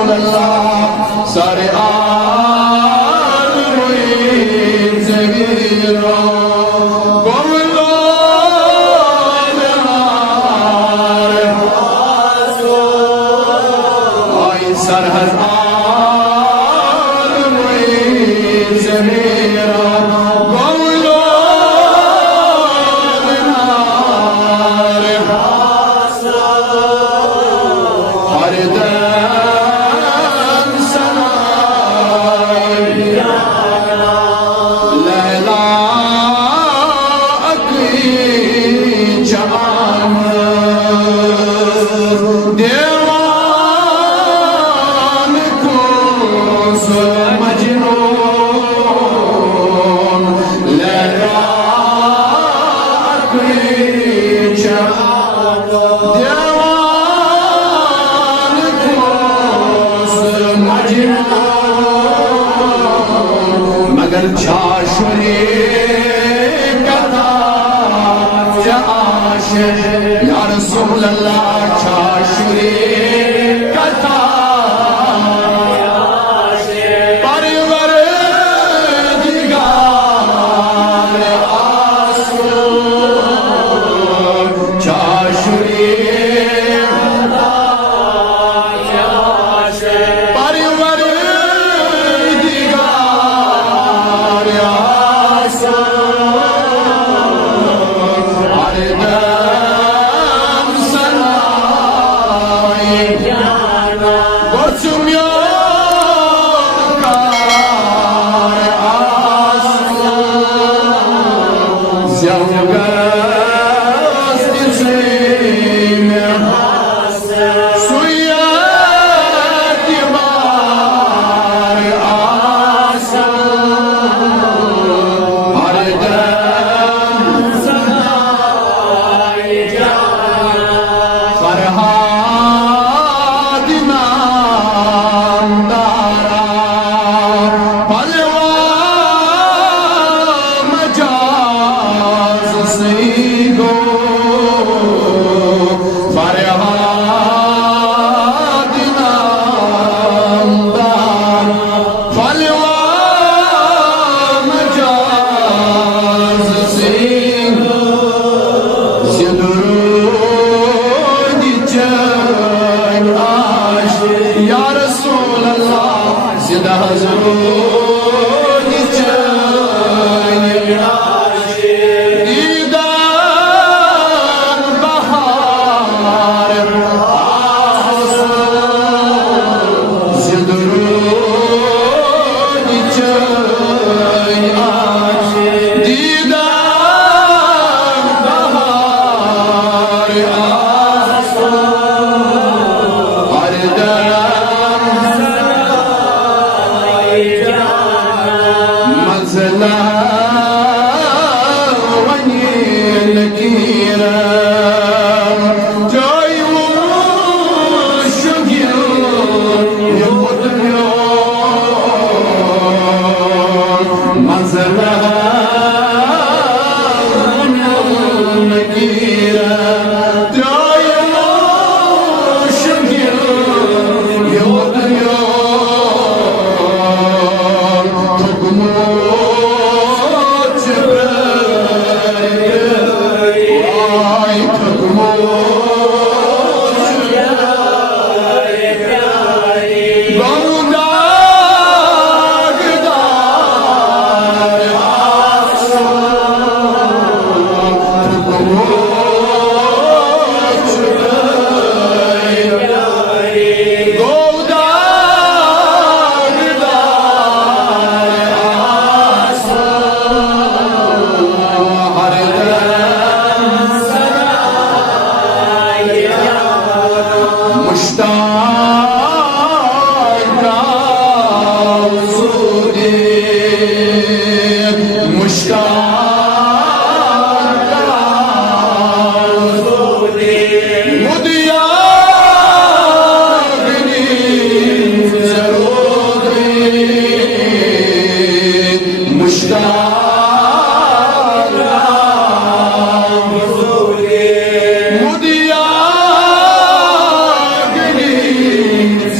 رسول الله سارے آل روی زمینوں سرحد آل روی زمینوں مگر چاشوری کتا عاشق یا رسول اللہ چاشوری کتا پرور دیگار آسو چاشوری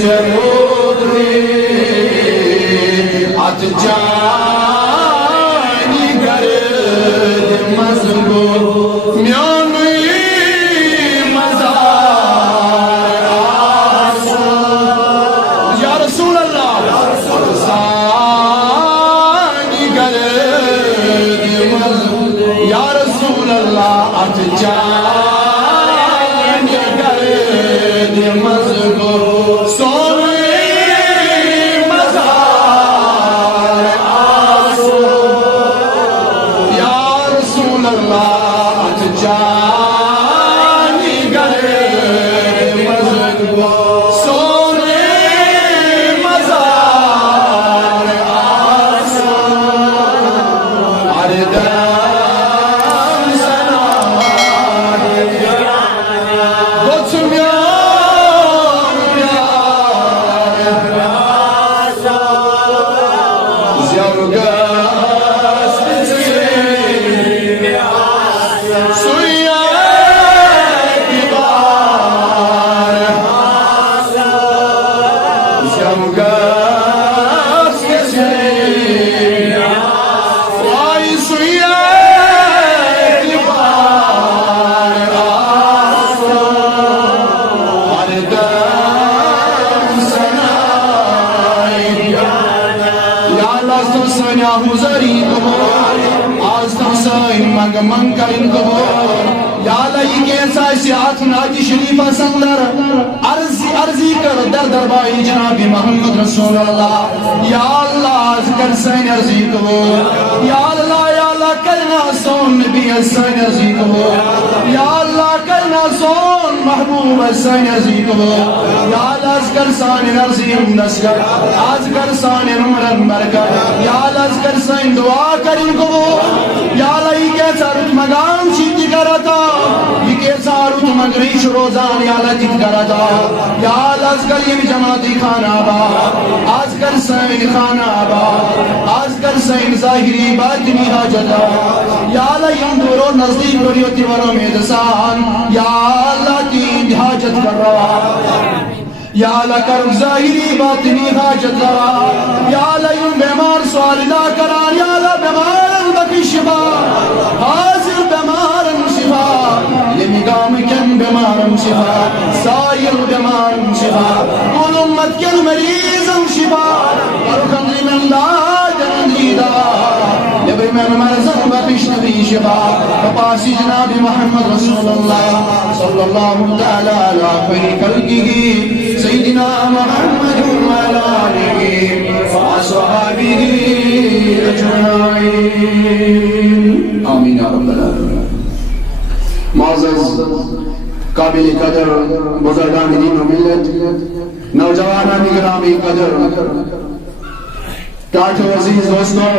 ضرور ات جانی گرد مزگو میانی مزار آسو یا رسول اللہ سانی گرد مزگو یا رسول اللہ ات جانی گرد مزگو من کرن قبول یا اللہ یہ کیسا سیاحت ناجی شریف سندر عرضی کر در دربائی جناب محمد رسول اللہ یا اللہ کر سین عرضی قبول یا اللہ کرنا سون نبی سین عرضی قبول یا اللہ کرنا سون محبوب سین عرضی قبول یا اللہ کر سان عرضی نسکر آج کر سان عمرن برکت یا اللہ کر سین دعا کرن قبول یا اللہ یہ کیسا رت مگان چیتی کرتا یہ کیسا رت مگریش روزان یا اللہ جت کرتا یا اللہ کر یہ جماعتی خانہ با آج کر سین خانہ با آج کر سین ظاہری باطنی حاجتا یا اللہ یم دورو نزدیک بریوتی ورم ادسان یا اللہ تین حاجت کر رہا یا اللہ کر ظاہری باطنی حاجت رہا یا اللہ یم بیمار سوالدہ کران یا اللہ بیمارن بکی شفا حاضر بیمارن شفا لمقام کن بیمارن شفا سائر بیمارن شفا کل امت کن مریضن شفا ارکن لمن لا جنن لیدہ لبی من مرزن بخش نبی شفا فپاسی جناب محمد رسول اللہ صلی اللہ تعالی علیہ خیر خلقہ سیدنا محمد وعلى آلہ وصحبہ اجمعین آمین یا رب العالمین. معزز قابل قدر بزرگان دین و ملت نوجوانان گرامی قدر کاٹھو عزیز دوستوں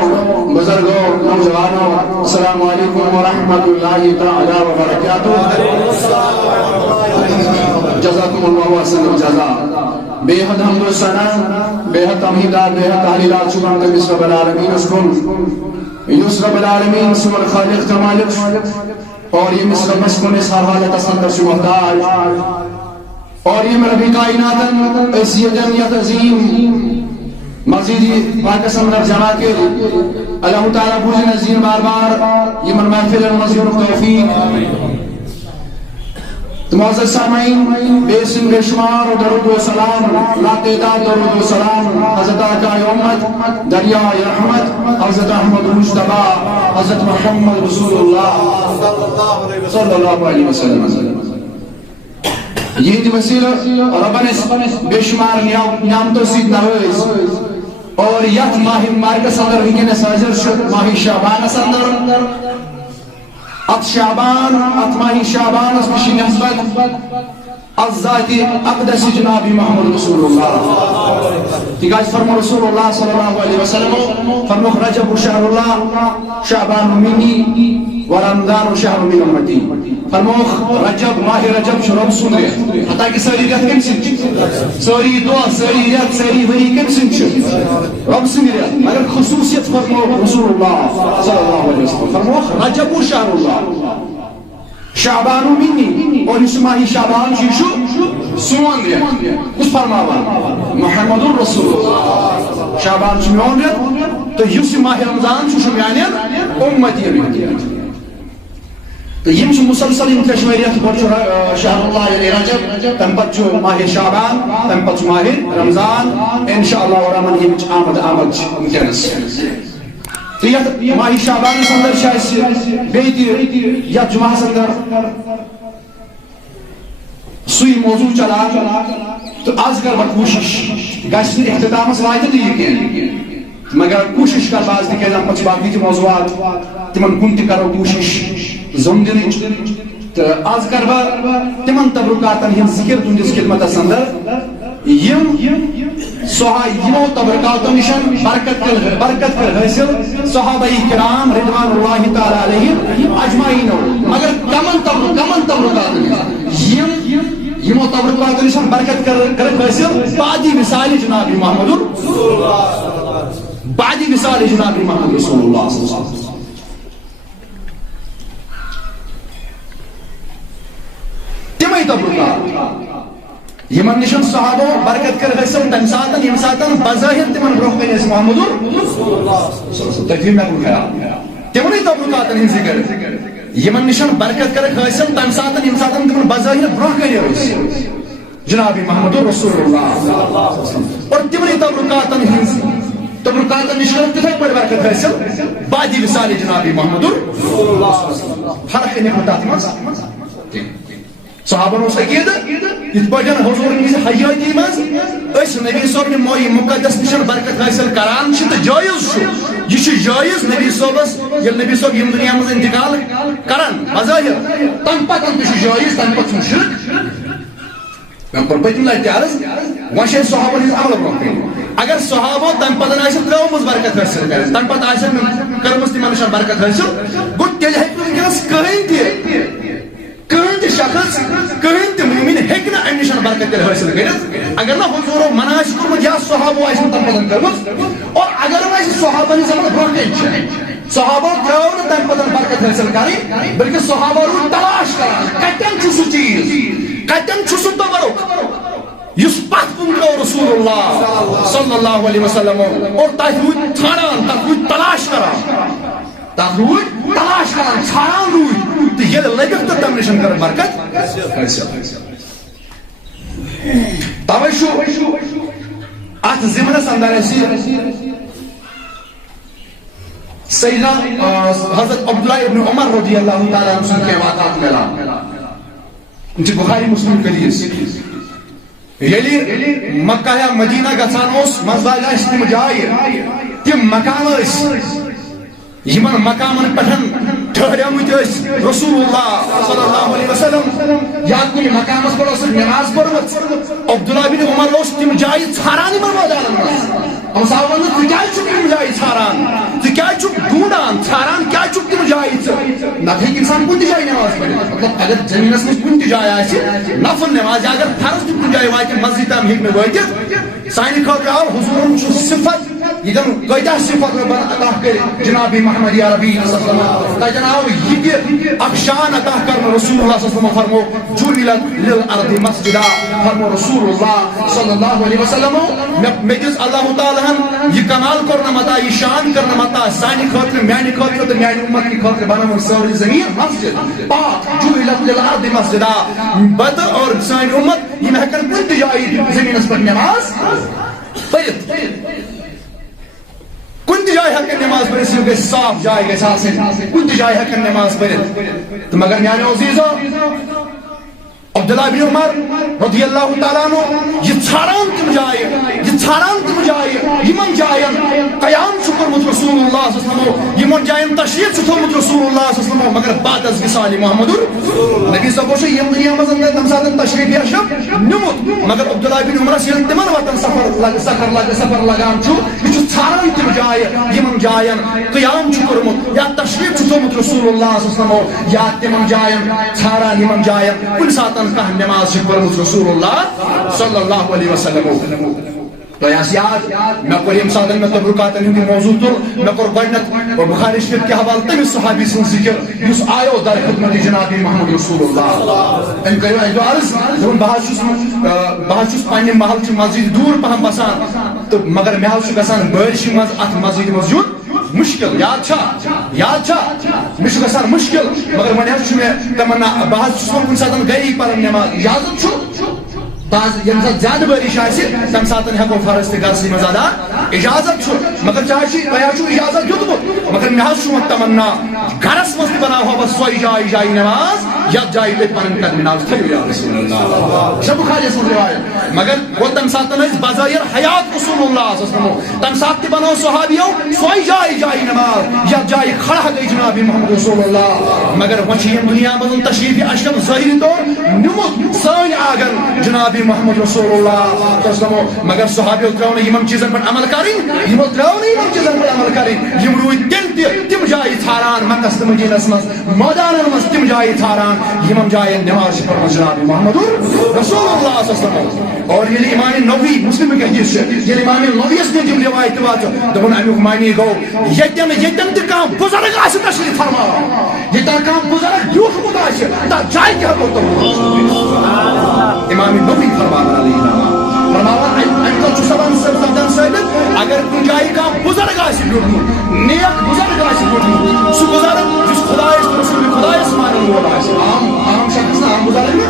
بزرگوں نوجوانوں السلام علیکم ورحمۃ اللہ تعالی وبرکاتہ. جزاکم اللہ احسن الجزاء. بے حد حمد و ثنا بے حد تمہیدات بے حد تحلیلات شکر قدس رب العالمین اسکن یونس رب العالمین سم الخالق کا مالک اور یہ مصر مسکن اس ہر حالت اصندر سے محتاج اور یہ ربی کائناتن اس یہ جمعیت عظیم مزیدی پاکستان در جمع کے اللہ تعالیٰ بوجھ نزین بار بار یہ من محفل المزید توفیق. معزز سامعین بے اسم بے شمار درود و سلام لا تعداد درود و سلام حضرت آقا امت دریائے رحمت حضرت احمد مجتبی حضرت محمد رسول اللہ صلی اللہ علیہ وسلم. یہ وسیلہ ربنا بے شمار نعمتوں سے نواز اور یت ماہ مارکس اندر وینکس حاضر شد ماہ شعبان اندر ات شعبان ات ماہ شعبان اس مشی نسبت از ذات اقدس جناب محمد رسول اللہ تیگاز فرمو رسول اللہ صلی اللہ علیہ وسلم فرمو رجب شہر اللہ شعبان منی ورمضان شهر من امتی. فرمو رجب ماہ رجب شرب سن رہے حتیٰ کہ ساری ریت کم سن ساری دعا ساری ریت ساری وری کم سن رب سن ریت مگر خصوصیت فرمو رسول اللہ صلی اللہ علیہ وسلم فرمو رجب شهر اللہ شعبان منی اور اس ماہی شعبان شیشو سون ریت اس فرماوا محمد رسول اللہ شعبان میون رت تو اس ماہ رمضان میان امتی تو یہ مسلسل دشوے رت گو شہر اللہ رجب تم پتہ ماہ شعبان تم پتہ ماہ رمضان انشاءاللہ الرحمن یہ آمد ونکس تو یہ ماہ شعبان اندر بیت یا جمعہ اندر سی موضوع چلان تو آج کر بہت کوشش گھس اختتام واتہ یہ مگر کوشش کر باز تک پتہ باقی موضوعات تمن کن تہ کرو کوشش زم دن تو آج کر بہ تمن تبرکاتن ہند ذکر تہندس خدمتس اندر یمو تبرکاتو نشن برکت کر حاصل صحابہ کرام رضوان اللہ تعالی علیہم اجمعین مگر کمن تبرکات یمو تبرکاتو نشن برکت کر حاصل بعدی مثال جناب محمد بعدی مثال جناب محمد رسول اللہ صلی اللہ علیہ وسلم تمے تبرکات یمن نشن صحابو برکت کر حاصل تم ساتن یم ساتن بظاہر تمن برو کن محمد رسول اللہ تکفیم میں خیال تمنے تبرکاتن ہن ذکر یمن نشن برکت کر حاصل تم ساتن یم ساتن تمن بظاہر برو کن جناب محمد رسول اللہ اور تمنے تبرکاتن نشن تتھے پڑ برکت حاصل بعدی مثال جناب محمد رسول اللہ فرق نعمتات مز صحابن عقید یت پہ حضور حیاتی مز نبی صاحب موئی مقدس نشن برکت حاصل کران تو جائز یہ جائز نبی صاحبس یل نبی صاحب یم دنیا مز انتقال کران بظاہر تم پتن تہ جائز تم پتہ شرک میں پر پتم لائٹ عرض وشے صحابن ہز عمل برو اگر صحابو تم پتن آس ترومز برکت حاصل کر تم پتہ آس کرمس تمن نشن برکت حاصل گو تیل ہیکہ کہین تہ شخص کہین تہ مومن ہیکہ ام نشن برکت حاصل کرت اگر نہ حضورو مناش کورمت یا صحابو آس تم پتن کرمت اور اگر ویسے صحابن زمان برکت صحابو ترو نہ تم پتن برکت حاصل کریں بلکہ صحابو رو تلاش کران کتن چھ سہ چیز کتن چھ سہ تبرک یس پت کن گو رسول اللہ صلی اللہ علیہ وسلم اور تہ روٗدۍ ژھانڈان تتھ روٗدۍ تلاش کران تتھ روٗدۍ تلاش کران ژھانڈان روٗدۍ تہٕ ییٚلہِ لٔبِکھ تہٕ تم نشن کر برکت حٲصِل توے چھُ اتھ ضمنس اندر اَسہِ سیدنا حضرت عبداللہ ابن عمر رضی اللہ تعالیٰ عنہ سن کے واقعات ملان چھ بخاری مسلم حدیث یلی مکہ یا مدینہ گژھان اوس مزباگ ٲسۍ تِم جایہِ تِم مقام ٲسۍ یمن مقامن پٹھن ٹھہرمٕتۍ ٲسۍ رسول اللہ صلی اللہ علیہ وسلم یا کُنہِ مقامس پٮ۪ٹھ ٲسٕکھ نماز پٔرمٕژ عبداللہ بن عمر اوس تِم جایہِ ژھانڈان یمن مٲدانن منٛز تم سا ون ژٕ کیٛازِ چھُکھ تِم جایہِ ژھانڈان ژٕ کیٛازِ چھُکھ ڈھوٗنڈان ژھانڈان کیٛازِ چھُکھ تِم جایہِ ژٕ نتہٕ ہیٚکہِ انسان کُنہِ تہِ جایہِ نماز پٔرِتھ مطلب اگر زٔمیٖنس منٛز کُنہِ تہِ جایہِ آسہِ نفل نماز یا اگر فرض تہِ کُنہِ جایہِ واتہِ مسجد تام ہیٚکہِ نہٕ وٲتِتھ سانہِ خٲطرٕ آو حضوٗرن چھُ صفت یتن کۭتیاہ صفت رۄبن عطا کٔرِتھ جناب محمد یا ربی تتٮ۪ن آو یہِ تہِ اکھ شان عطا کرنہٕ رسول اللہ صلی اللہ علیہ وسلم فرمو جُعلت للارض مسجدا فرمو رسول اللہ صلی اللہ علیہ وسلم مےٚ دِژ اللہ تعالیٰ ہن یہ کمال کرنم عطا یہ شان کرنم عطا سانہِ خٲطرٕ میانہِ خٲطرٕ تہٕ میانہِ اُمت کہِ خٲطرٕ بنٲوٕن سٲرٕے زٔمیٖن مسجد پاک جُعلت للارض مسجدا بہٕ تہٕ اور سٲنۍ اُمت یِم ہٮ۪کن کُنہِ تہِ جایہِ زٔمیٖنس پٮ۪ٹھ نماز پٔرِتھ کُنہِ تہِ جایہِ ہٮ۪کن نماز پٔرِتھ سُہ گژھِ صاف جاے گژھِ آسٕنۍ کُنہِ تہِ جایہِ ہٮ۪کن نماز پٔرِتھ تہٕ مگر میانیو عزیٖزو عبداللہ بن عمر رضی اللہ تعالیٰ عنہ یہ ژھانڈان تم جایہِ یمن جاین قیام چھُ کوٚرمُت رسول اللہ صلی اللہ علیہ وسلم یمن جاین تشریف چھُ تھوٚومُت رسول اللہ صلی اللہ علیہ وسلم مگر بعد از وصال محمد نبی صاحب چھُ یم دنیا منٛز تمہِ ساتہٕ تشریف یشرف نیوٗمُت مگر عبداللہ بن عمرس ییٚلہِ تِمن وطن سفر لگان چھُ یہِ چھُ ژھانڈان تم جایہِ یمن جاین قیام چھُ کوٚرمُت یا تشریف چھُ تھوٚومُت رسول اللہ صلی اللہ علیہ وسلم یا تمن جاین ژھانڈان یمن جاین کُنہِ ساتہٕ کانٛہہ نماز چھِ پٔرمٕژ رسول اللہ صلی اللہ علیہ وسلم تو یاد میں کور یم ساتن میں تبرکاتن ہند موضوع تل میں کور گۄڈنیتھ بخاری شریف کے حوالہ تمس صحابی سن ذکر اس آیو در خدمت جناب محمد رسول اللہ ام کرو اکہ عرض بہت چھس پنہ محل چہ مسجد دور پہم بسان تو مگر مے حظ گژھان بارش مز ات مسجد مز یُن مشکل یاد چھا مے چھ گژھان مشکل مگر وۄنۍ حظ چھ مے تمنا بہت چھس کُنہِ ساتہٕ گری پران نماز اجازت چھُ یم سات زیادہ بارش آئے تم ساتن ہیکو فرض تہ گرسے مز ادا اجازت چھ مگر چاہے تہ اجازت دیتمت مگر مے حظ تمنا گرس مز تہ بناو بس سوئی جائے نماز یتھ جائے تھی پن قدم ناز تھو یا رسول اللہ یہ بخاری من روایت مگر وہ تم ساتن بظاہر حیات رسول اللہ صلی اللہ علیہ وسلم تم سات تہ بناو صحابیو سوئی جائے نماز یتھ جائے کھڑا گئی جناب محمد رسول اللہ مگر وہ دنیا من تشریف اشرف ظاہری طور نمت سن آگن جناب محمد رسول اللہ مگر صحابیو ترو نا چیزن پہ عمل کریں ترو نا چیزن پہ عمل کریں روز تم جائیں ٹھاران مکس تو مدینس مز میدانن مز تم جائیں ٹھاران جائن نماز پڑھ جناب محمد رسول اللہ صلی اللہ علیہ وسلم اور یہ امام نووی مسلم کے حدیث یہ امام نوویس نے تم روایت وات دپن امیک معنی گو یتن تہ کانٛہہ بزرگ آسہِ تشریف فرماوان یتن کانٛہہ بزرگ بیوٗٹھمُت آسہِ تتھ جایہِ تہِ ہٮ۪کو تم امام نووی فرماوان علیہ فرماوان امہ دۄہ چھُ سپدان ثٲبت اگر کُنہِ جایہِ کانٛہہ بزرگ آسہِ بیوٗٹھمُت نیک بزرگ آسہِ بیوٗٹھمُت سُہ بزرگ یُس خدایس رسول خدایس مانن وول آسہِ عام شخص نا عام بزرگ